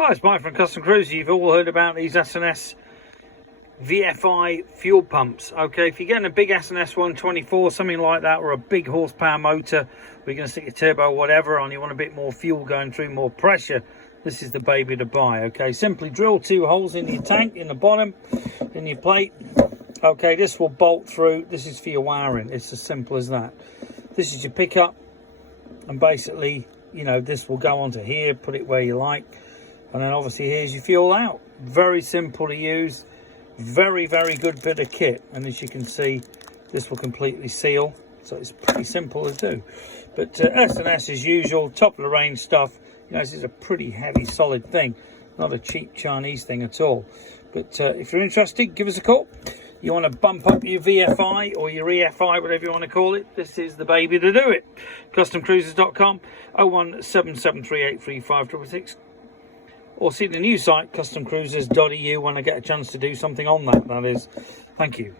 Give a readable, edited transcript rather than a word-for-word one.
Hi, it's Mike from Custom Cruiser. You've all heard about these S&S VFI fuel pumps. Okay, if you're getting a big S&S 124, something like that, or a big horsepower motor, we're going to stick your turbo or whatever on, you want a bit more fuel going through, more pressure, this is the baby to buy. Okay, simply drill 2 holes in your tank, in the bottom, in your plate. Okay, this will bolt through. This is for your wiring. It's as simple as that. This is your pickup, and basically, you know, this will go onto here, put it where you like. And then obviously here's your fuel out. Very simple to use, very good bit of kit. And as you can see, this will completely seal, so it's pretty simple to do. But S&S as usual, top of the range stuff. You know, this is a pretty heavy solid thing, not a cheap Chinese thing at all. But if you're interested, give us a call. You want to bump up your VFI or your EFI, whatever you want to call it, this is the baby to do it. CustomCruisers.com, 01773835666. Or see the new site, customcruisers.eu, when I get a chance to do something on that, that is. Thank you.